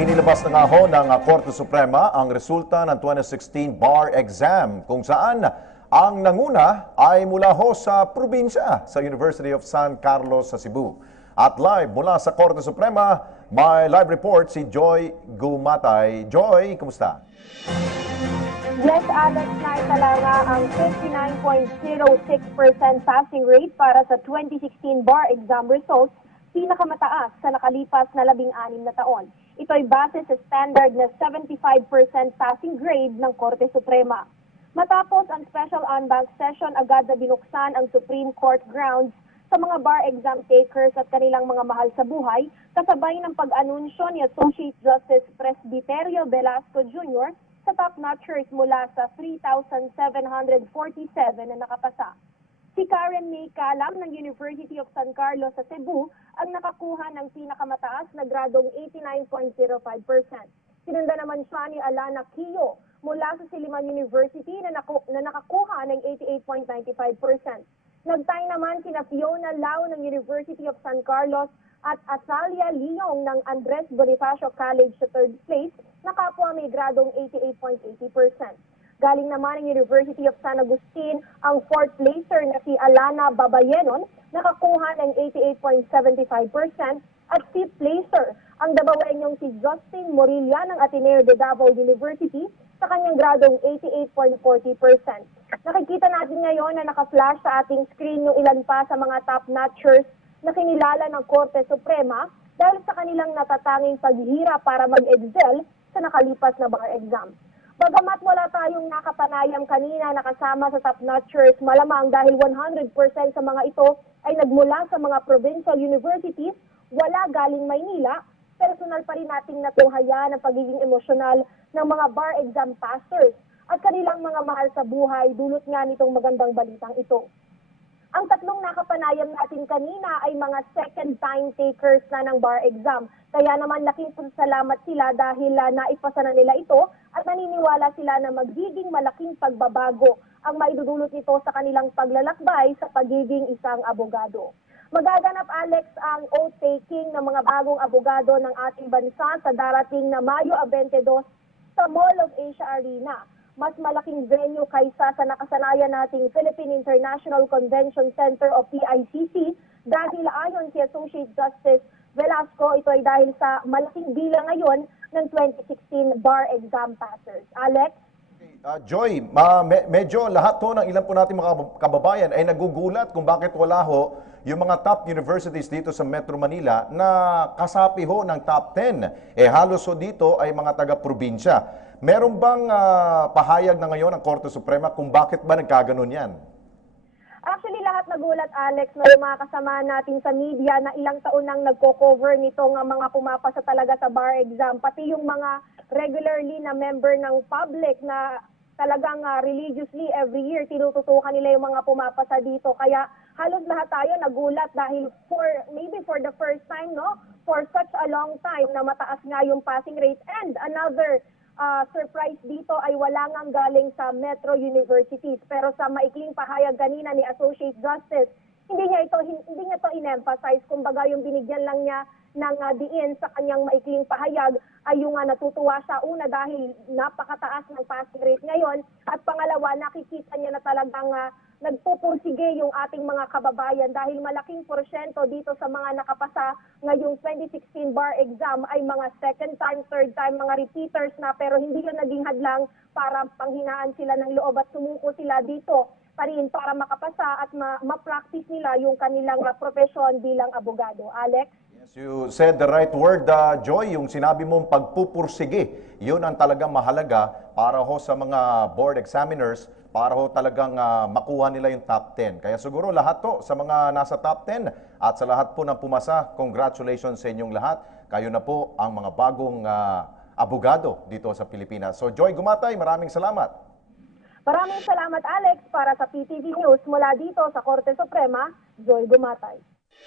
Inilabas na nga ho ng Korte Suprema ang resulta ng 2016 bar exam kung saan ang nanguna ay mula ho sa probinsya sa University of San Carlos sa Cebu. At live mula sa Korte Suprema, may live report si Joy Gumatay. Joy, kumusta? Yes, Alex, naitala nga ang 59.06% passing rate para sa 2016 bar exam results, pinakamataas sa nakalipas na 16 na taon. Ito ay base sa standard na 75% passing grade ng Korte Suprema. Matapos ang special en banc session, agad na binuksan ang Supreme Court grounds sa mga bar exam takers at kanilang mga mahal sa buhay, kasabay ng pag-anunsyo ni Associate Justice Presbiterio Velasco Jr. sa top-notchers mula sa 3,747 na nakapasa. Si Karen May Calam ng University of San Carlos sa Cebu ang nakakuha ng pinakamataas na gradong 89.05%. Sinunda naman siya ni Alana Quio mula sa Silliman University na nakakuha ng 88.95%. Nagtay naman sina Fiona Lau ng University of San Carlos at Azalia Leong ng Andres Bonifacio College sa 3rd place, nakapwa may gradong 88.80%. Galing naman ng University of San Agustin ang 4th placer na si Alana Babayenon, nakakuha ng 88.75%, at 5th placer ang dabawenyong si Justin Morilla ng Ateneo de Davao University sa kanyang gradong 88.40%. Nakikita natin ngayon na naka-flash sa ating screen yung ilan pa sa mga top-notchers na kinilala ng Korte Suprema dahil sa kanilang natatanging paghihirap para mag-excel sa nakalipas na bar exam. Bagamat wala tayong nakapanayam kanina na kasama sa top-notchers, malamang dahil 100% sa mga ito ay nagmula sa mga provincial universities, wala galing Maynila, personal pa rin nating natuhayan ang pagiging emosyonal ng mga bar exam passers at kanilang mga mahal sa buhay dulot nga nitong magandang balitang ito. Ang tatlong nakapanayam natin kanina ay mga second-time takers na ng bar exam. Kaya naman laking salamat sila dahil naipasa na nila ito at naniniwala sila na magiging malaking pagbabago ang maidudulot nito sa kanilang paglalakbay sa pagiging isang abogado. Magaganap, Alex, ang oath-taking ng mga bagong abogado ng ating bansa sa darating na Mayo 22 sa Mall of Asia Arena. Mas malaking venue kaysa sa nakasanayan nating Philippine International Convention Center o PICC dahil ayon si Associate Justice Velasco, ito ay dahil sa malaking bilang ngayon ng 2016 bar exam passers. Alex? Joy, medyo lahat to ng ilan po natin mga kababayan ay nagugulat kung bakit wala ho yung mga top universities dito sa Metro Manila na kasapi ho ng top 10. Halos ho dito ay mga taga-probinsya. Meron bang pahayag na ngayon ang Korte Suprema kung bakit ba nagkaganon yan? Actually, lahat nagulat, Alex, na yung mga kasama natin sa media na ilang taon nang nagko-cover nitong mga pumapasa talaga sa bar exam. Pati yung mga regularly na member ng public na talagang religiously every year tinututukan nila yung mga pumapasa dito. Kaya halos lahat tayo nagulat dahil maybe for the first time, no, for such a long time na mataas nga yung passing rate. And another surprise dito ay wala ngang galing sa Metro Universities. Pero sa maikling pahayag kanina ni Associate Justice, hindi niya ito in-emphasize. Kumbaga yung binigyan lang niya ng diin sa kanyang maikling pahayag ay yung natutuwa siya una dahil napakataas ng passing rate ngayon at pangalawa nakikita niya na talagang nagpupursige yung ating mga kababayan dahil malaking porsyento dito sa mga nakapasa ngayong 2016 bar exam ay mga second time, third time, mga repeaters na pero hindi yun naging hadlang para panghinaan sila ng loob at sumuko sila dito pa rin para makapasa at ma-practice nila yung kanilang profesyon bilang abogado. Alex? Yes, you said the right word, Joy. Yung sinabi mong pagpupursige, yun ang talagang mahalaga para ho sa mga board examiners para ho talagang makuha nila yung top 10. Kaya siguro lahat to sa mga nasa top 10 at sa lahat po ng pumasa, congratulations sa inyong lahat. Kayo na po ang mga bagong abogado dito sa Pilipinas. So Joy Gumatay, maraming salamat. Maraming salamat, Alex, para sa PTV News mula dito sa Korte Suprema, Joy Gumatay.